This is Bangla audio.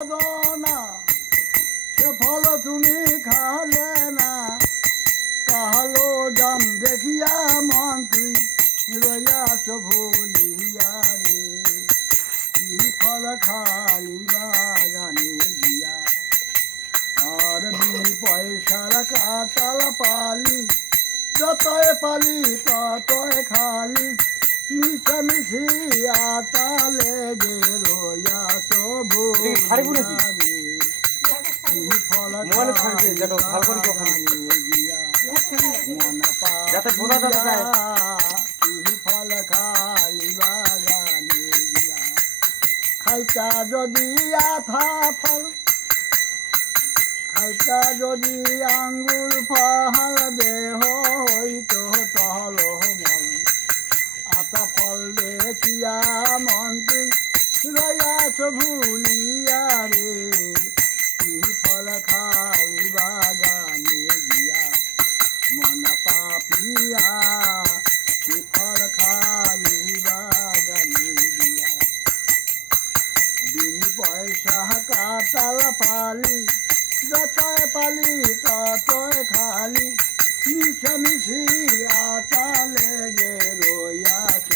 না সে ফল তুমি খালে না, কাহালো জাম দেখিয়া মন তুই রইয়াছ ভুলিয়া রে। কি ফল খালি বাগানে গিয়া, আর বিনি পয়সার কাটাল পালি, যতই পালি ততই খালি। মিশামিশি আটা লেগে রইয়াছ ভুলিয়া রে। কি ফল খালি বাগানে গিয়া, মন পাপিয়া কি ফল খালি বাগানে গিয়া। খাইতা যদি আঠা ফল, খাইতা যদি আঙ্গুল ফল, দেহ হইত টহল মন। আতা ফল দেখিয়া মন তুই রইয়াছ ভুলিয়া রে। কি ফল খাই বাগানে গিয়া, মন পাপিয়া কি ফল খাই বাগানে গিয়া। বিনি পয়সা কাটাল পালি, যতই পালি ততই খালি। মিশামিশি আটা লেগে রইয়াছ